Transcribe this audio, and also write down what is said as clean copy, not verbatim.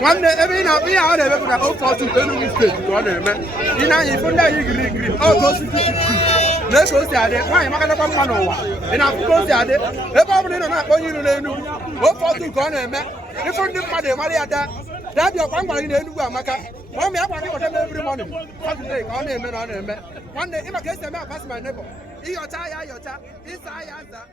One day, every now we are able to offer to any mistake to other men. In a if you green, oh, go to let's go there. Why am I going to come on? And I'm going there. If I'm not going to know, offer to go on a man. If I'm the father, Maria, that your family in the Maka. One may have every morning. Saturday, on a man on a man. One day, if I guess I pass my neighbor. Your tie, your tie, this I answer.